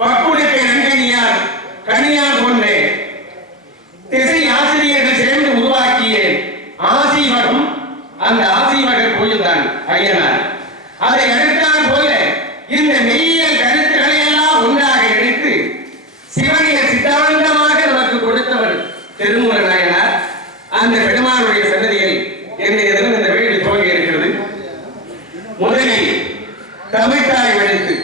பக்குடுக்கை நங்கனியார் கன்னியார் கொண்டு திசை ஆசிரியர்கள் சேர்ந்து உருவாக்கிய ஆசீவகம் அந்த ஆசீவக கோயில் தான் ஐயனார். அதை அடுத்தால் போல இந்த மெய்யியல் கருத்துக்களை எல்லாம் ஒன்றாக எடுத்து சிவனிய சித்தாந்தமாக நமக்கு கொடுத்தவர் திருமூல நாயனார். அந்த பெருமானுடைய சன்னதியில் என்னுடைய இந்த வீடு துவங்கி இருக்கிறது. முதலில் தமிழ்தாய் எழுத்து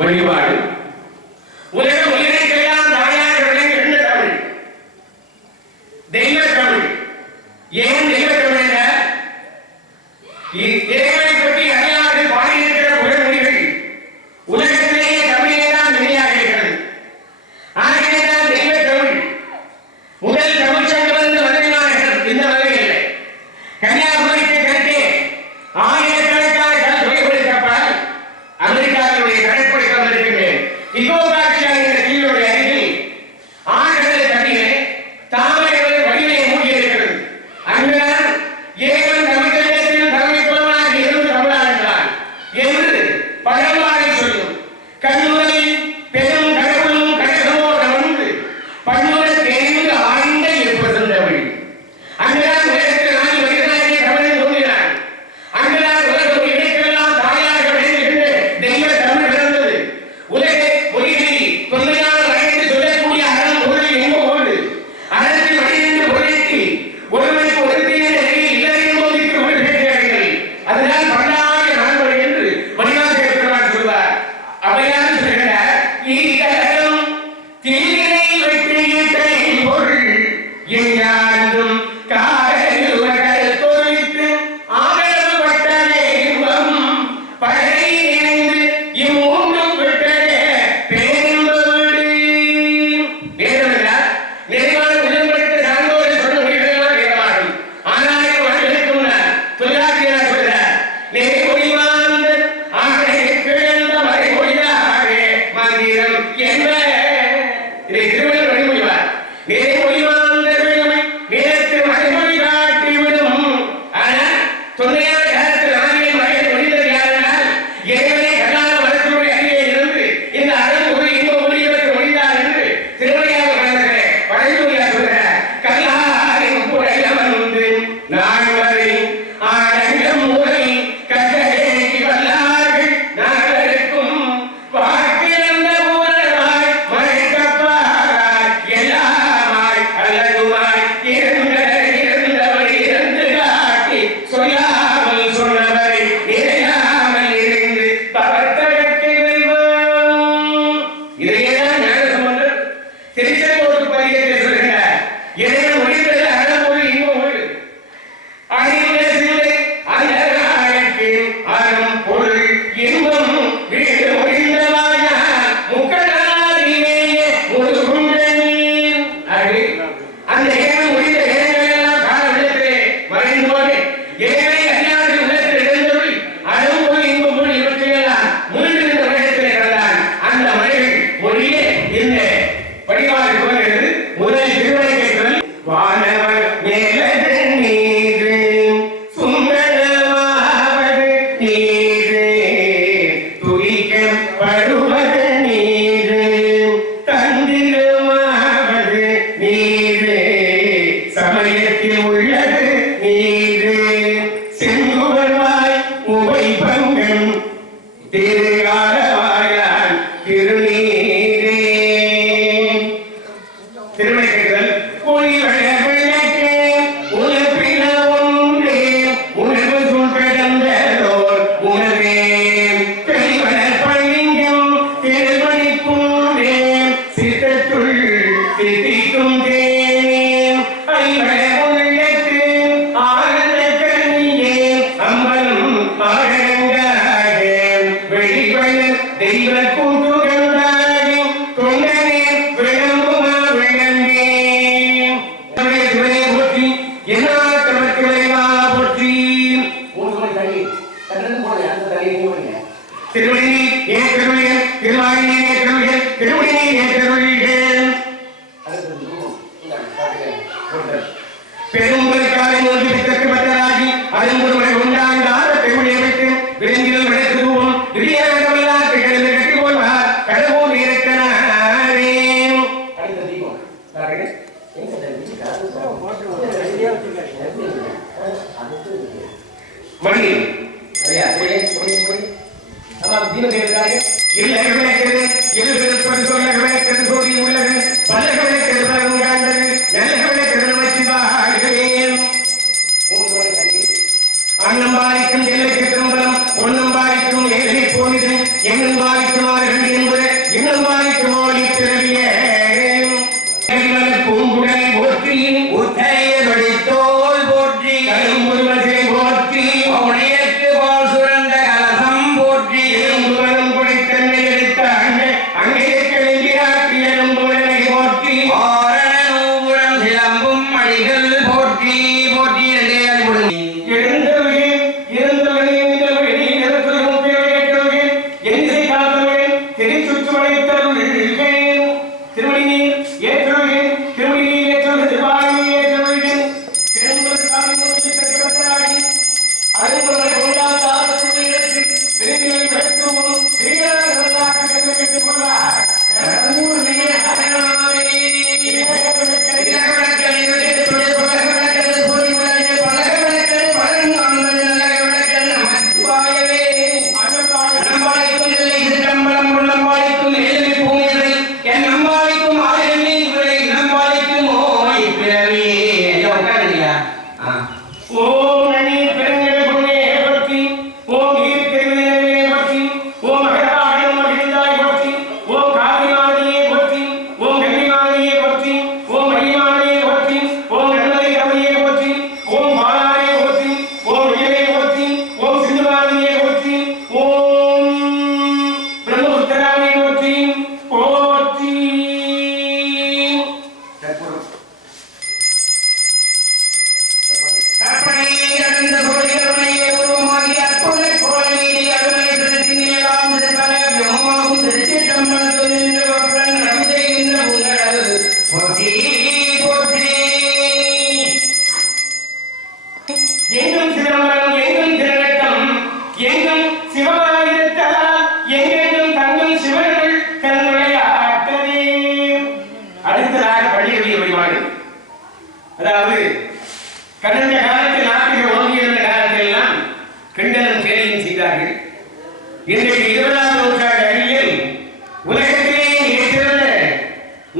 வழிபாடு உலக உயிரைக்கெல்லாம் தாயாக விளங்குகின்ற தமிழ் தெய்வ தமிழ். ஏன் தெய்வ தமிழ் என்ற இறைவனை பற்றி அறியாது பாடியிருக்கிற உலகமொழிகள் உலகத்திலேயே தமிழே தான் வெளியாக இருக்கிறது. ஆகியதான் தெய்வ தமிழ். முதல் தமிழ் சங்கம் வந்தனார்கள் இந்த வகையில் கன்னியாகுமரிக்கு கருத்தே ஆயிரக்கணக்கான கல்வி கப்பல் அமெரிக்காவுடைய கடற்படை வந்திருக்கின்றேன். கீழுடைய அருகில் ஆழ்கடல் தண்ணீரே தாமரை வடிவை மூடி இருக்கிறது. அங்குதான் ஏவன் தமிழகத்தில் தலைமை குலமாக இருந்து தமிழாகிறான் என்று பழம்பாடி சொல்லும். கண்ணுரையில் பெரும் கடவுளும் கடகமோடு வந்து பன்முறை தேர்ந்து ஆழ்ந்த இருப்பதென்றவள். அங்குதான் உலகத்தில் நான் வருகிறாயே தமிழன் தோன்றினான். அங்குதான் உலகம் இடைக்கெல்லாம் தாயாக விளைந்துகின்ற தெய்வ தமிழ் பிறந்தது. உலக மொழிகளை தொன்மையான வகையில் சொல்லக்கூடிய அறம் பொருளை எங்கும்போது அறத்தில் வழியிருந்து பொருளைக்கு ஒருவருக்கு ஒருத்தின நிலையில் இல்லையும் போதிக்கு ஒரு பேசுகிறார்கள். அதனால் பண்டாய நான்மொழி என்று மணிவாசகர் பெருமான் சொல்வார். அவையார் சொல்கிறார், ஈகரம் தீரை வெற்றியிட்டை பொருள் எங்காண்டும் காரல் தோழித்து ஆதரவு பட்டதே இன்பம் பழகை நினைந்து இம்மூன்றும் விட்டதே பேரின்பவடு. வேதமென்றால் நிறைவான உடன்படுத்த சார்ந்தோடு சொல்ல முடிவதெல்லாம் வேதமாகும். ஆனாயிரம் வருடங்களுக்கு முன்னர் தொல்காப்பியர் சொல்கிறார், நெறி மொழிவாந்த ஆணை கிழந்த மறை மொழியாகவே மந்திரம் என்ற இதை திருவள்ளுவர் வழிமொழிவார். நெறி மொழிவாந்த பெருமை நிலத்து மறைமொழி காட்டிவிடும். ஆனால் தொன்மையான காலத்தில் ஆங்கில மறையை மொழிந்தது யாரென்றால் இறைவனை கல்லாத மரத்தினுடைய அருகே இருந்து இந்த அறம்பொருள் இன்ப மொழிகளுக்கு மொழிந்தார் என்று திருமலையாக வளர்கிற பழஞ்சொல்லியார் சொல்கிறார். கல்லாரின் புடைய வந்து நான் வரை ஆடங்கம் முறை கட்டளைக்கு வல்லார்கள் நாகருக்கும் வாக்கிழந்த ஊரமாய் மழைக்கப்பாராய் எல்லாமாய் அழகுமாய் இருந்தவர் இறந்துகார் மணி ஐயா போய் ஆமா தீபம் கேட்கிறாங்க இல்லை விளக்கிறது எது விளப்பது சொல்ல விளக்கிறது சோதி உள்ளது பல்லக விளக்கிறது பலரும் காண்டது நல்ல விளக்கிறது நமச்சிவாயவே அன்னம்பாரிக்கும் எல்லைக்கு திரும்பலம் ஒன்னம்பாரிக்கும் ஏழை போனிது எண்ணம்பாரிக்கும் ஆறுகள் என்பது இன்னம்பாரிக்கும் ஓலி பிறவியே பூங்குடலை போற்றி உத்தைய வெடித்தோல் போற்றி கரும்புருவசை போற்றி உடையற்கு போல் சுரந்த கலசம் போற்றி எறும்புவனும் குடித்தன்னை எடுத்த அங்கே கிளம்பியாற்றி எறும்புவனை போற்றி ஆரண நூபுரம் சிலம்பும் அடிகள் போற்றி போற்றி என்றே அறிவுடன் அதாவது கடந்த காலத்தில் நாட்டில் ஓங்கியிருந்த காலத்தில் எல்லாம் கிண்டலும் கேலியும் செய்தார்கள். இன்றைக்கு 20ஆம் நூற்றாண்டு அறிவியல் உலகத்திலேயே இருக்கிற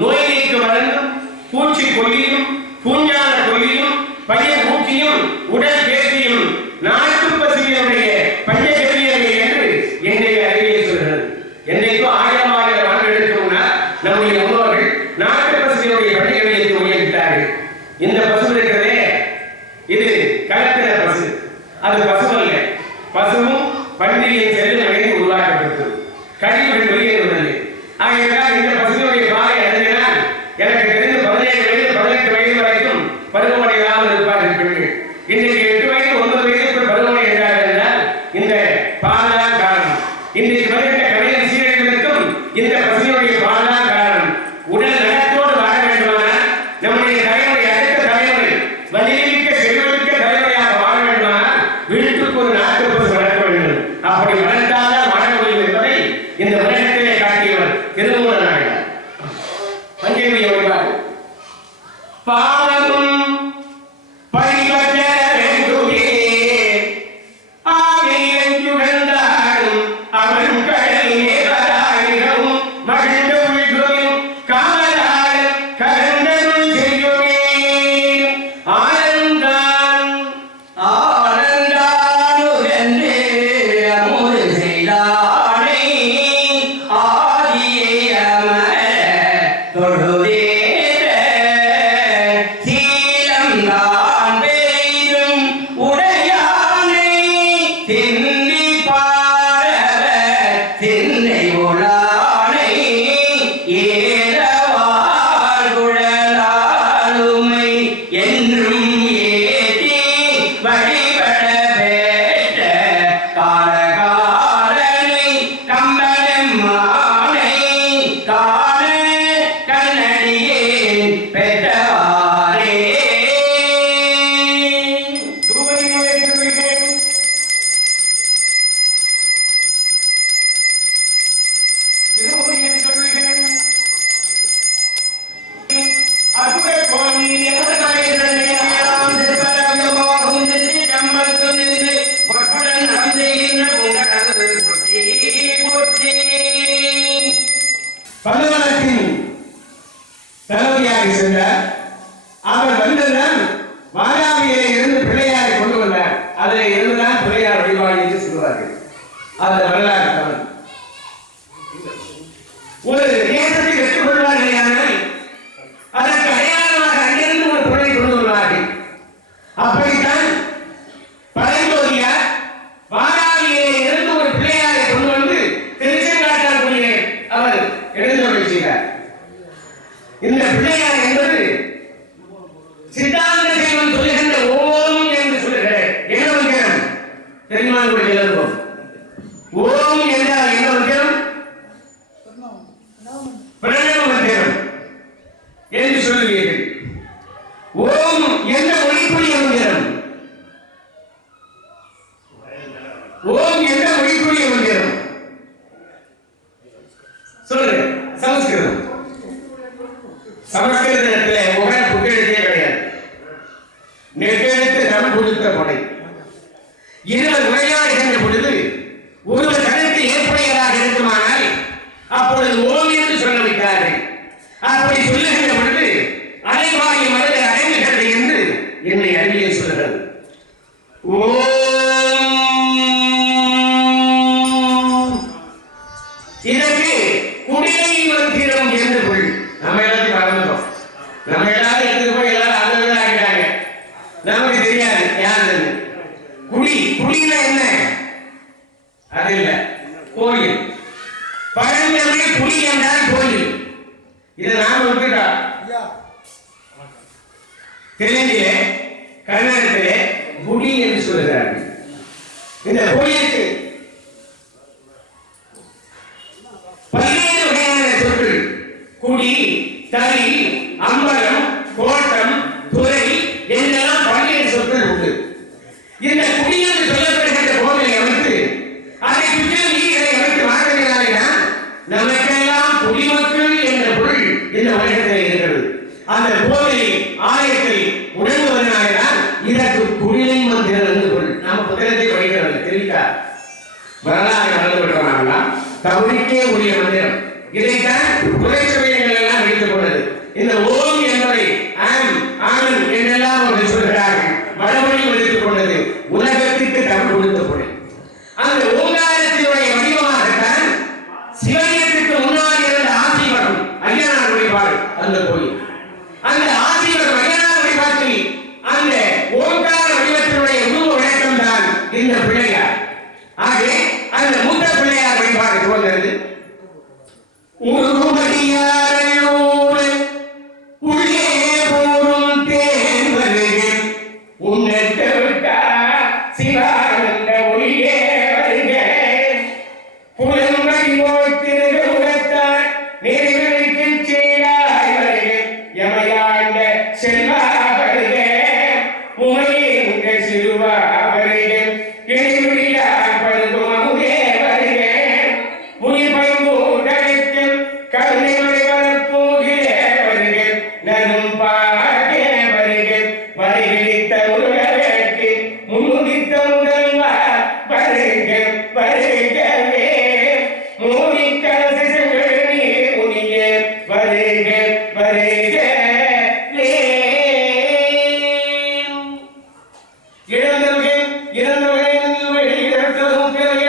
நோய் நீக்க மருந்தும் பூச்சி கொல்லியும் பூஞ்சான கொல்லியும் பைய பூச்சியும் உடல் பேசியும் நாட்டு பசுமையுடைய பஞ்சகவியலை என்று இன்றைய அறிவியல் சொல்கிறது. என்றைக்கும் 1000 ஆண்டுகளுக்கு முன்னால் நம்முடைய முன்னோர்கள் நாட்டு பசுமையுடைய பஞ்சகவியத்தை உயர்த்தார்கள். இந்த பசு இருக்கிறதே இது கலப்பின பசு, அது பசு அல்ல. பசுவும் பன்றியின் செல்லும் இணைந்து உருவாக்கப்பட்டது. கழிவுகள் வெளியேறுவதில்லை. ஆகையால் இந்த பசுவினுடைய பாலை அடைஞ்சினால் எனக்கு தெரிந்து 17 வயது 18 வயது வரைக்கும் பருவமடையாமல் இருப்பார்கள் பெண்கள். இன்றைக்கு 8 வயது 9 வயதுக்குள் பருவமடை என்றால் இந்த பால் தான் காரணம். இன்றைக்கு வருகின்ற கடையில் சீரழிவதற்கும் இந்த பசுவினுடைய பால் தான் காரணம். உடல் நலத்தோடு வாழ வேண்டுமானால் நம்முடைய தலைமுறை அடுத்த தலைமுறை வலிமிக்க செல்வமிக்க தலைமுறையாக வாழ வேண்டுமானால் வீட்டுக்கு ஒரு நாட்டு பசு வளர்க்க வேண்டும். அப்படி வளர்த்தால்தான் வாழ முடியும் என்பதை இந்த உலகத்திலே காட்டியவர் திருமூல நாயனார். பஞ்சமி வழிபாடு பாவமும் பரிபற்ற தமிழ் கொடுத்த கொடை. இருவர் உரையாடுகின்ற பொழுது ஒருவர் கருத்து ஏற்புடையதாக இருக்குமானால் அப்பொழுது ஓம் என்று சொல்லிவிட்டார்கள். அப்படி சொல்லுகின்ற பொழுது அலைவாகி மனதை அடைந்துகிறது என்று என்னை அறிவியல் சொல்லுகிறது. இதற்கு குடிலை மந்திரம் என்று பொருள். நம்ம எல்லாத்தையும் மறந்துட்டோம். நம்ம எல்லாரும் எடுத்து போய் எல்லாரும் அந்த ஆகிட்டாங்க. நமக்கு தெரியாது யாரு குடி. குடியில என்ன? அது இல்ல, கோயில். பழந்தமிழ் குடி என்றால் கோயில். இதை நாம விட்டுட்டா. தெலுங்கிலே கன்னடத்திலே குடி என்று சொல்கிறார்கள். இந்த கோயிலுக்கு பல்வேறு வகையான சொற்கள் குடி, தறி, அம்பலம், கோட்டம், துறை என்றெல்லாம் பல்வேறு சொற்கள் உண்டு. இந்த குடி என்று சொல்லப்படுகின்ற கோவிலை அமைத்து அதை சுற்றிலும் நீர்களை அமைத்து வாழ்கிறார்கள். நமக்கெல்லாம் குடிமக்கள் என்ற பொருள் இந்த உலகத்தில் இருக்கிறது. அந்த கோவிலை ஆலயத்தை உணர்வதனால்தான் இதற்கு குடிலை மந்திரம் என்று பொருள். நாம் புத்தகத்தை படிக்கிறவர்கள் தெரிவித்தார். வரலாறு வளர்ந்து விடுவாங்களா? தகுதிக்கே உரிய மந்திரம். இதைத்தான் புதைச்சபையங்கள் எல்லாம் வைத்துக் கொண்டது. இந்த ஓம் என்பதை ஆம், ஆனந்த் என்றெல்லாம் அவர்கள் சொல்கிறார்கள். வடமொழி வைத்துக் கொண்டது. உலகத்திற்கு தமிழ் கொடுத்த பொருள். அந்த ஓங்காரத்தினுடைய வடிவமாகத்தான் சிவலிங்கத்திற்கு முன்னால் இருந்த ஆசீவரம் ஐயனார் வழிபாடு அந்த கோயில். அந்த ஆசீவரம் ஐயனார் வழிபாட்டில் அந்த ஓங்கார வடிவத்தினுடைய உருவ விளக்கம் தான் இந்த பிள்ளையார். ஆகவே அந்த மூத்த பிள்ளையார் வழிபாடு துவங்கிறது. உள்ளே போரும் தேன் வருக உன்னட்ட விட்டா சிவானந்த ஒளியே வருக புலன்மை போத்திருக உலகத்தார் நெறிகளுக்கு செய்தாய் வருக எமையாண்ட செல்வா வருக உமையெங்க சிறுவா வருக இணைமுடியா பருவம் அமுதே வருக முனிப கருணைமலை வரப்போகிறே வருக நரும் பாகே வருக வரைகிழித்த முருகவேற்கு முன்னுதித்த முதல்வா வருக வருகவே மூடிக்கரசு செங்கழனி முனியே வருக வருகவே. இழந்தவர்கள் இறந்தவர்கள் வெளியிடத்தவர்கள் பிறகு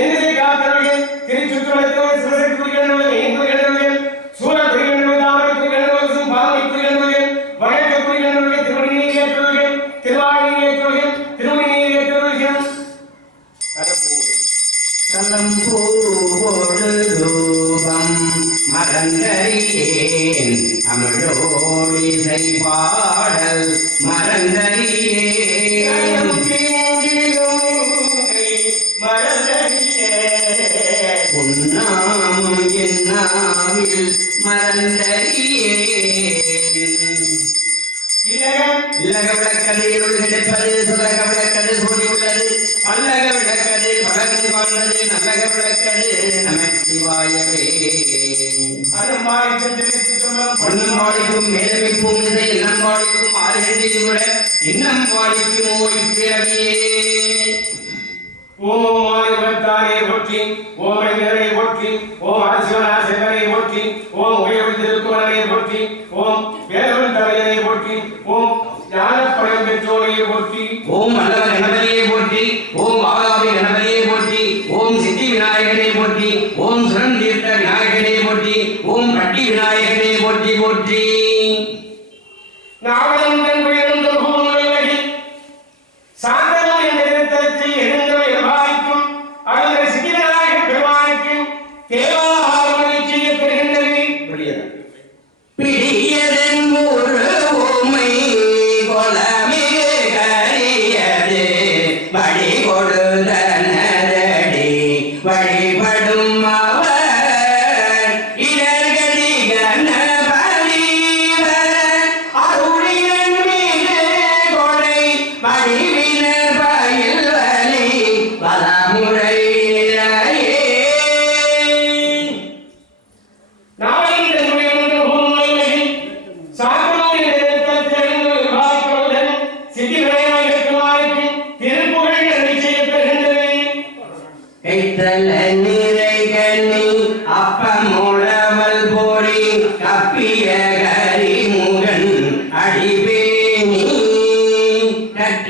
என்னை காத்தவர்கள் திருச்சுற்றவர்கள் சிவசக்தி குறிக்கின்றவர்கள் என் குறிக்கின்றவர்கள் சூழல் குறிக்கின்றவர்கள் தாமரை குறிக்கின்றவர்கள் பாவை குறிக்கின்றவர்கள் வழக்க குறிக்கின்றவர்கள் திருமணி நீர் ஏற்றவர்கள் திருவாழி நீர் ஏற்றவர்கள் திருமணி நீர் ஏற்றவர்கள் கலம்பூவோடு ரூபம் மறந்தறியேன் தமிழோடிசை பாடல் மறந்தறியேன் உன்னாமும் என்னாவில் மறந்தறியேன். இல்லக விளக்கது இருள் கிடைப்பது சுலக விளக்கது சோடி உள்ளது பல்லக விளக்கது பழகு வாழ்ந்தது நல்லக விளக்கது நமச்சிவாயவே. பொன்னும் வாடிக்கும் மேலவை பூமிசை இன்னம் வாடிக்கும் ஆறுகண்டில் விட இன்னம் வாடிக்கும் ஓய்பிறவியே. ஓம் ஆதிபத்தாரே போற்றி, ஓம் ஐயரை போற்றி, ஓம் ஆதிசிவனா செல்வரை போற்றி, ஓம் உயர்வு திருக்குறளை போற்றி, ஓம் வேலவன் தலைவரை போற்றி, ஓம் ஞானப்பழம் பெற்றோரை போற்றி, ஓம் அல்லவ கணபதியை போற்றி, ஓம் ஆகாவி கணபதியை போற்றி, ஓம் சித்தி விநாயகரை போற்றி, ஓம் சுரன் தீர்த்த விநாயகரை போற்றி, ஓம் கட்டி விநாயகரை போற்றி போற்றி. நாவலம் தன் உயர்ந்த பூமியில் சாந்தனம் என்ற நிறுத்தத்தில் எழுந்தவை எதிர்பார்க்கும் அந்த சித்திரநாயக பெருமானுக்கு தேவாரங்களை செய்யப்படுகின்றது. பிடியதன் ஒரு உமை கொலமே கரியது வழி கொடுதனதடி வழிபடும் அவர் இடர்கடி கணபதி அருளியன் மீது கொடை வடிவினர் பயில் வலி பலமுறை சாந்தனம் என்ற நிறுத்தத்தில் எழுந்தவை எதிர்பார்க்கும் சித்திரநாயக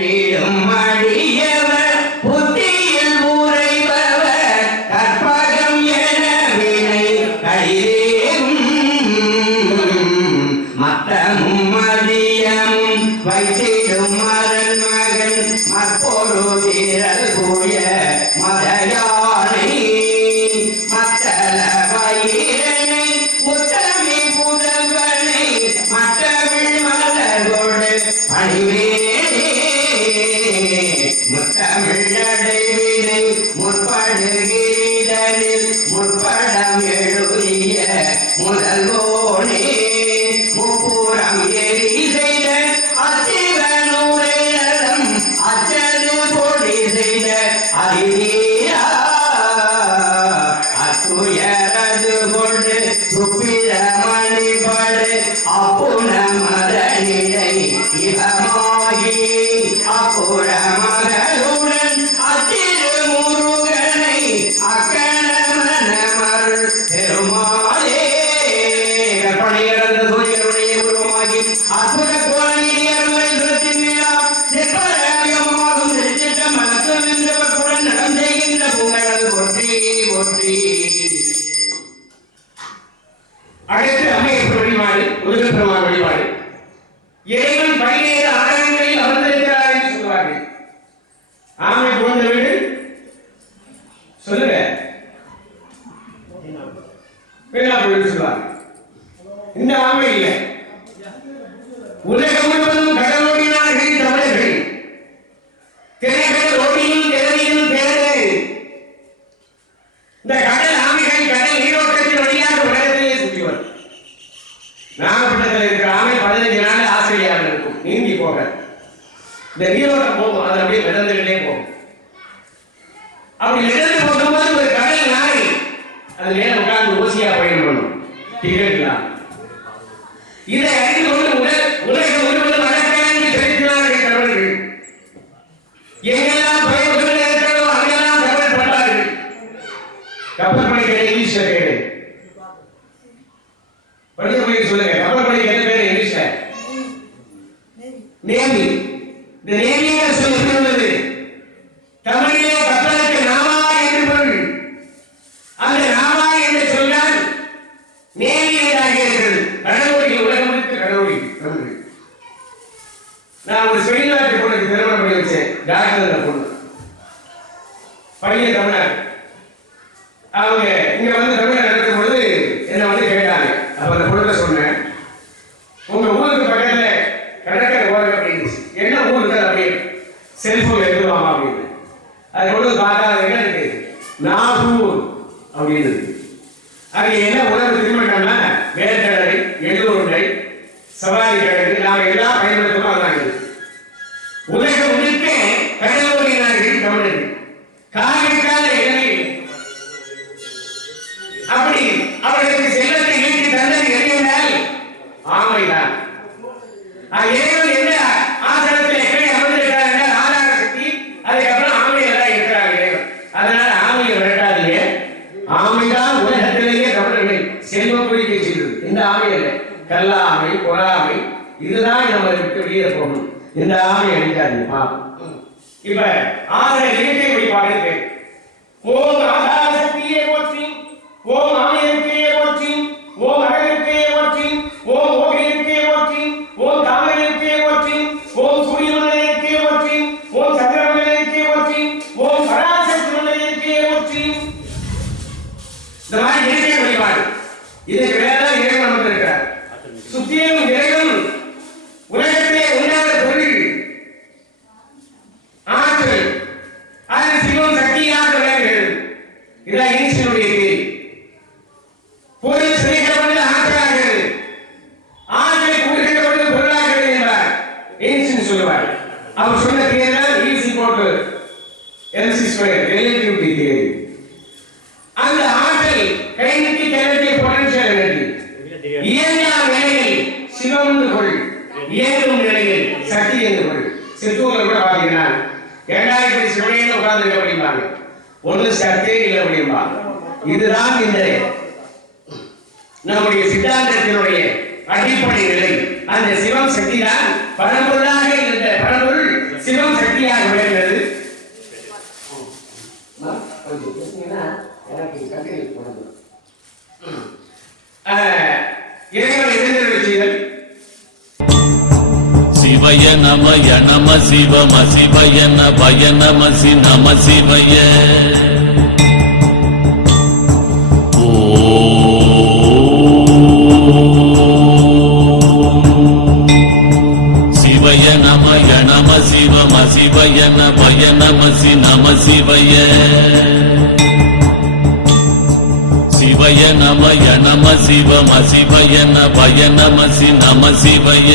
கட்டிடும் அடியவர் புத்தியில் உரைபவர் கற்பகம் என வினை கைதேகும் மத்தமும் மதியமும் வைத்திடும் மரன் மகன் மற்பொழுதிரல் புய மதையானை மத்தள வயிறனை முத்தமி புதல்வனை மற்றமிழ் மலர்கொடு பணிவேனே முத்தமிழடைவினை முற்படுகிறீதனில் முற்படம் எழுதிய முதல்வோனே முப்புறம் எரி செய்த அத்திவனுரையலம் அச்சது பொடி செய்த அறிவீரா அத்துயரது கொண்டு சுப்பிர மணிபடு அப்புன மதனிடை இவமாகி அப்புற மகளுடன் அத்திரு முருகனை அக்கணமனமர் பெருமாளே கற்பனையிழந்த சூரியனுடைய உருவமாகி அற்புத கோலநீதியர்களை சுரத்தின் விழா நிற்பரகமாகும் திருச்சிட்ட மனத்தில் நின்றவர்களுடன் நடம் செய்கின்ற புகழல் ஒற்றி ஒற்றி. அடுத்து அம்மையப்பர் வழிபாடு, முருகப்பெருமான் வழிபாடு. இறைவன் 17 ஆலயங்களில் அமர்ந்திருக்கிறார் என்று சொல்வார்கள். ஆமை புகுந்த வீடு சொல்லுங்க, வீணா போயிட்டு சொல்லுவாங்க. இந்த ஆமை இல்லை, உலகம் முழுவதும் கடலோடினார்கள் தமிழர்கள். திரைகள் ஓடியும் திறமையும் தேர்ந்து இந்த கடல் ஆமைகள் கடல் நீரோட்டத்தின் வழியாக உலகத்திலே சுற்றி வரும். நாகப்பட்டினத்தில் இருக்கிற ஆமை 15 நாள் ஆஸ்திரேலியாவில் இருக்கும், நீந்தி போக இந்த நீரோட்டம் போகும், அது அப்படியே மிதந்துகிட்டே போகும். அப்படி மிதந்து போகும்போது ஒரு கடல் நாய் அது மேல உட்கார்ந்து ஓசியா பயணம் பண்ணும், டிக்கெட்லாம். இதை அறிந்து கொண்டு உலகம் முழுவதும் வழக்கறிஞர் செலுத்தினார்கள் தமிழர்கள். எங்கெல்லாம் பயணங்கள் இருக்கிறதோ அங்கெல்லாம் தமிழ் பண்ணார்கள். கப்பல் பணிக்கிற இங்கிலீஷ்ல பேரு படிக்க போய் சொல்லுங்க. கப்பல் பணிக்கு என்ன பேரு இங்கிலீஷ்ல? நேவி. இந்த நேவியை சொல்லுகிறது தமிழிலே கப்பலுக்கு நாமா என்று பொருள். அந்த நாமா என்று சொன்னால் நேவியராக இருக்கிறது. கடலோடி உலகம் முழுக்க கடலோடி தமிழ். நான் ஒரு வெளிநாட்டு பொண்ணுக்கு திருமணம் பண்ணி வச்சேன், டாக்டர் பொண்ணு, பையன் தமிழ்நாடு. அவங்க இங்க வந்து தமிழ் நடக்கும் பொழுது என்ன வந்து கேட்டாங்க. அப்ப அந்த பொண்ணு சொன்னேன், உங்க ஊருக்கு பக்கத்துல கடற்கரை ஓரம் அப்படின்னு. என்ன ஊர் இருக்காது அப்படின்னு செல்போன் எடுத்துவாமா அப்படின்னு. அது கொண்டு பார்த்தா என்ன இருக்கு, நாகூர் அப்படின்னு இருக்கு. அது என்ன உணவு திருமணம்னா வேர்க்கடலை, எள்ளூருண்டை, சவாரி கிழங்கு, நாங்கள் எல்லாம் பயன்படுத்தணும். அதான் இது உலகம் முழுக்க கடலோடினார்கள் தமிழர்கள். காவிரிக்கால இடமே அப்படி அவர்களுக்கு செல்வத்தை ஈட்டி தந்தது எறிந்தால் ஆமைதான். இறைவன் எந்த ஆசனத்தில் எப்படி அமர்ந்திருக்கிறார் என்றால் ஆதார சக்தி, அதுக்கப்புறம் ஆமையெல்லாம் இருக்கிறார் இறைவன். அதனால ஆமையை விரட்டாதீங்க. ஆமைதான் உலகத்திலேயே தமிழர்களை செல்வம் குறிக்க செய்தது. இந்த ஆமை இல்லை, கல்லா ஆமை, பொறாமை, இதுதான் நம்ம விட்டு வெளியே போகணும். இந்த ஆமை அடிக்காதீங்க. இப்ப ஆசன இயற்கை வழிபாடு இருக்கு. ஓம் ஆதார சக்தியை போற்றி, ஓம் ஆமையருக்கையே போற்றி, ஓம் அழகிற்கையே போற்றி, ஓம் ஓகையிருக்கையே போற்றி, ஓம் தாமரையிருக்கையே போற்றி, ஓம் சூரிய மண்டலயிருக்கையே போற்றி, ஓம் சந்திர மண்டலயிருக்கையே போற்றி, ஓம் பராசக்தி மண்டலயிருக்கையே போற்றி. இந்த மாதிரி இயற்கை வழிபாடு. இதுக்கு வேற இறைவன் அமர்ந்திருக்கிறார். சுத்தியும் இறைவன் உலகத்திலே உண்டான பொருள் ஆற்றல், அது சிவம் சக்தியாக விளங்குகிறது. இதான் ஈஸ்வரனுடைய பேர். பொருள் சிதைக்கப்பட்டு ஆற்றலாகிறது, ஆற்றலை கூடுகின்ற பொருளாகிறது என்பார் எயின்ஸ்டீன் சொல்லுவார். அவர் சொன்ன தியரி தான் ஈஸி போட்டு எல்சி ஸ்கொயர் ரிலேட்டிவிட்டி தியரி. அந்த ஆற்றல் கைனடிக் எனர்ஜி, பொட்டன்ஷியல் எனர்ஜி, இயங்கா நிலையில் சிவம் என்று பொருள், இயங்கும் நிலையில் சக்தி என்று பொருள். சித்தூரில் கூட பார்த்தீங்கன்னா 2000 சிவனையில் உட்கார்ந்து அப்படிம்பாங்க, ஒன்று சக்தியே இல்லை அப்படிம்பாங்க. இதுதான் இந்த நம்முடைய சித்தாந்தத்தினுடைய அடிப்படை நிலை. அந்த சிவம் சக்தி தான் பரம்பொருளாக இருந்த பரம்பொருள் சிவம் சக்தியாக விளைகிறது. இறைவன் எழுந்தருளி செய்தல். சிவய நமய நம சிவம சிவய நபய நம சி நம சிவய சிவய நமய நம சிவம சிவய நபய நம சி நம சிவய சிவய நமய நம சிவம சிவய நபய நம சி நம சிவய